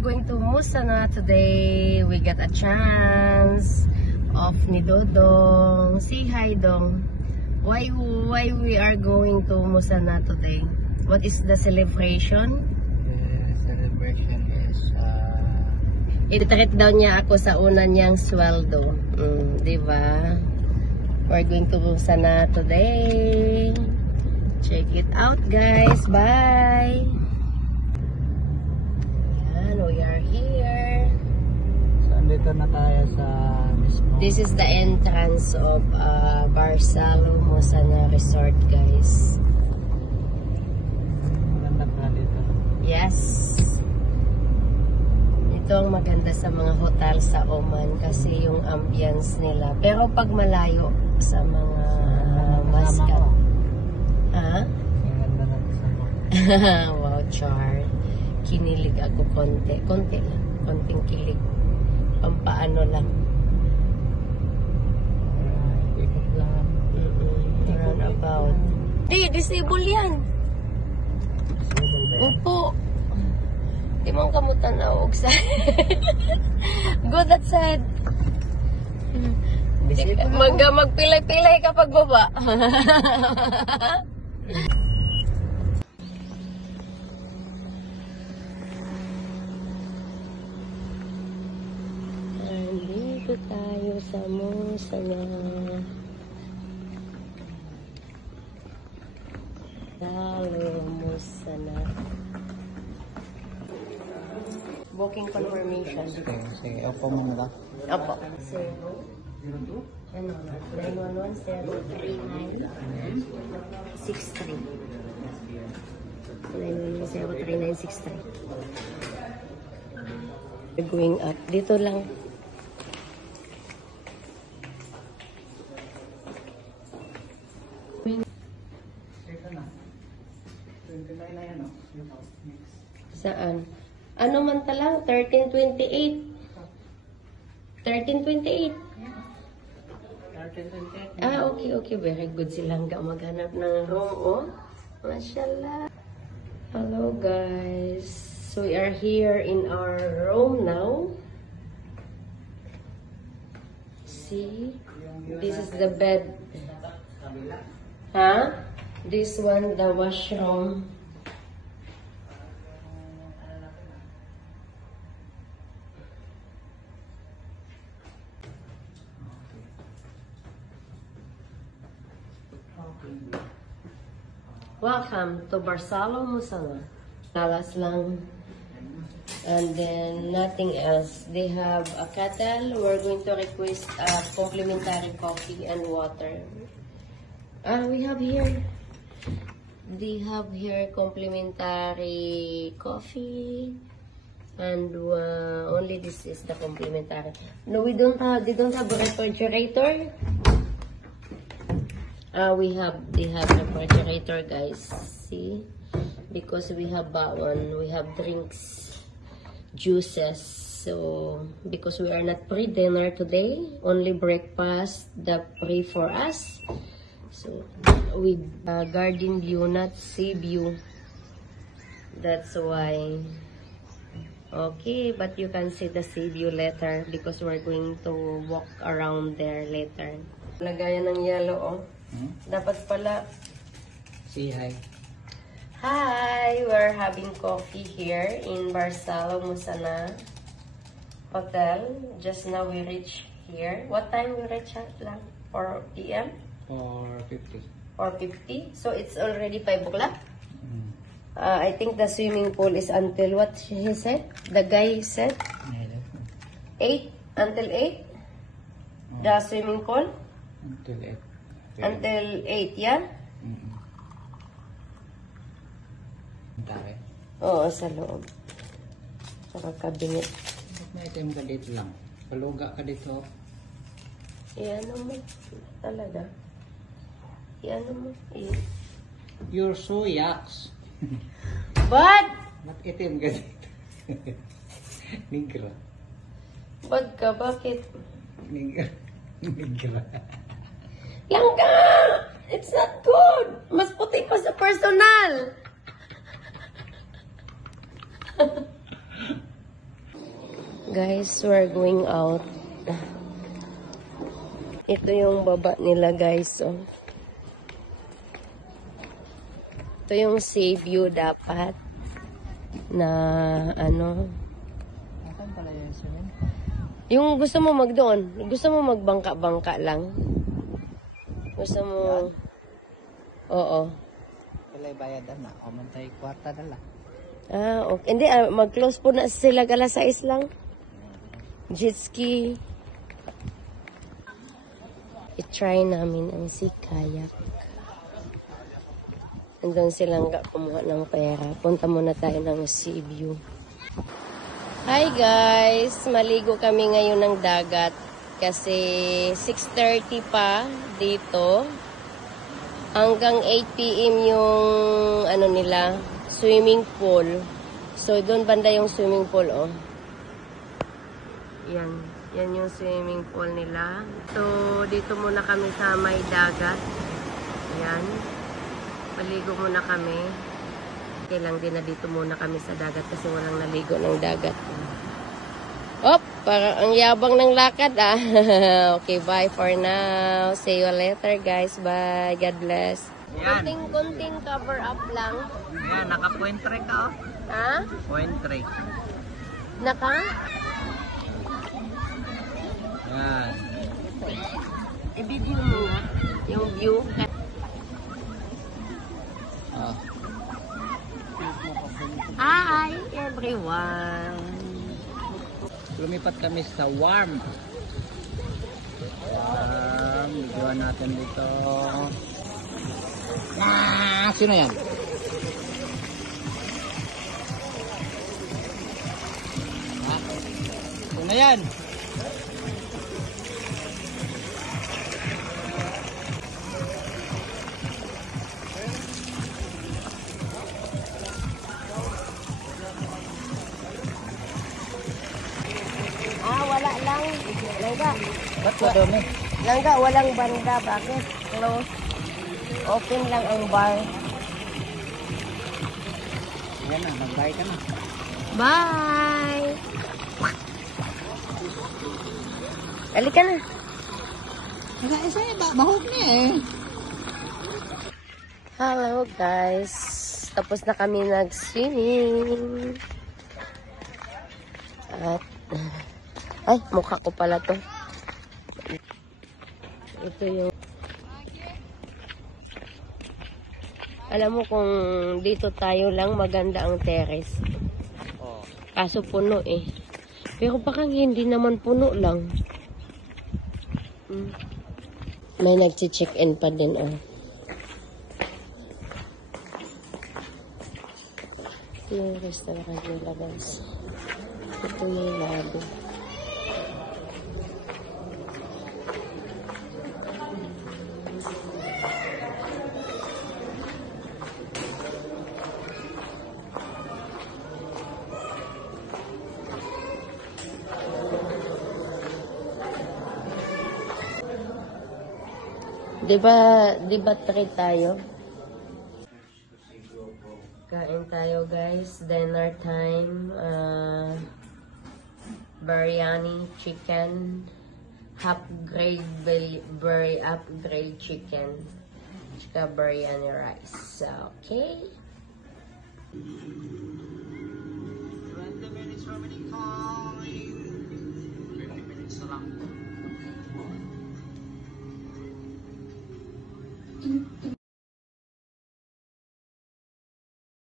We're going to Musana today. We got a chance of ni Dodong. Say hi, Dong. Why we are going to Musana today? What is the celebration? The celebration is I-treat daw niya ako sa una niyang sweldo. Diba? We're going to Musana today. Check it out, guys. Bye! We are here. So, andito na tayo sa mismo. This is the entrance of Barsalo Musana Resort, guys. Maganda pa dito. Yes. Ito ang maganda sa mga hotel sa Oman kasi yung ambience nila. Pero pag malayo sa mga Muscat. Ha? Maganda na sa Wow, Char. Kinilig ako konti lang, konting kilig, pampaano lang. Ikot lang. Round about. Di, disable yan. Upo. Di mong kamutan na og side. Go that side. Magpilay-pilay kapag baba. Dito tayo sa Musana. Musana. Booking confirmation. Sige, opo muna ba? Opo. 911-039-63. 911-039-63. We're going up. Dito lang. Saan? Ano man talang? 1328. 1328. Okay. Very good silang maghanap ng room, oh. Mashallah. Hello, guys. So, we are here in our room now. See? This is the bed. Huh? This one, the washroom. Welcome to Barsalo Musana. Talas lang. And then nothing else. They have a kettle. We're going to request a complimentary coffee and water. We have here. They have here complimentary coffee. And only this is the complimentary. No, we don't have. They don't have a refrigerator. They have refrigerator, guys. See, because we have one. We have drinks, juices. So because we are not pre-dinner today, only breakfast. The pre for us. So with garden view, not sea view. That's why. Okay, but you can see the sea view later because we're going to walk around there later. Lagayan ng yellow, oh. Dapat pala. Say hi. Hi! We're having coffee here in Barsalo Musana Hotel. Just now we reached here. What time we reach lang? 4 p.m.? 4:50. 4:50? So it's already 5 o'clock? I think the swimming pool is until what he said? The guy said? 8? Until 8? The swimming pool? Until 8. Until 8, yeah? Tayo. Oo, sa loob. Sa kabinet. May item ka dito lang. Paluga ka dito. Iyan mo. Talaga. Iyan mo. You're so yucks. What? Ba't itim ka dito? Negro. Bad ka? Bakit? Negro. Negro. Langga! It's not good! Mas puti pa sa personal! Guys, we're going out. Ito yung baba nila, guys. Oh. Ito yung save view dapat na ano. Nasaan pala yung swimming? Yung gusto mo magdoon, gusto mo magbangka-bangka lang. Gusto mo oo. Walay bayad na. O mantay kwarta na lang. Ah, okay. Hindi, mag-close po na sila alas 6 lang. Jet ski. I-try namin ang sea kayak. Andun silang kumuha ng pera. Punta muna tayo ng sea view. Hi guys! Maligo kami ngayon ng dagat. Kasi 6:30 pa dito. Hanggang 8 p.m. yung ano nila, swimming pool. So, doon banda yung swimming pool, oh. Yan. Yan yung swimming pool nila. So, dito muna kami sa may dagat. Yan. Maligo muna kami. Okay lang din na dito muna kami sa dagat kasi walang naligo ng dagat. Op! Parang ang yabang ng lakad, ah. Okay, bye for now. See you later, guys. Bye. God bless. Yan. Kunting cover up lang. Yan, naka-point tray ka, oh. Ha? Point tray. Naka? Yan. I-video mo nga. Yung view. Oh. Hi, everyone. Lumipat kami sa warm. Videoan natin dito. Ah, sino yan? Ha? Sino yan? Wala lang. Langga. Ba't madami? Langga, walang banda. Bakit? Close. Open lang ang bar. Yan na, mag-bye ka na. Bye! Dali ka na. Nag-aisa niya ba? Mahog niya eh. Hello guys. Tapos na kami nag-swimming. At ay, mukha ko pala to. Ito yung alam mo kung dito tayo lang maganda ang terrace. Oh. Kaso puno eh. Pero baka hindi naman puno lang. May nag-check-in pa din oh. Ito yung restaurant nila guys. Ito yung labo. Diba treat tayo? Kain tayo guys. Dinner time. Biryani chicken. Half-grade upgrade chicken. Tsaka biryani rice. Okay? 20 minutes remaining time. 20 minutes na lang.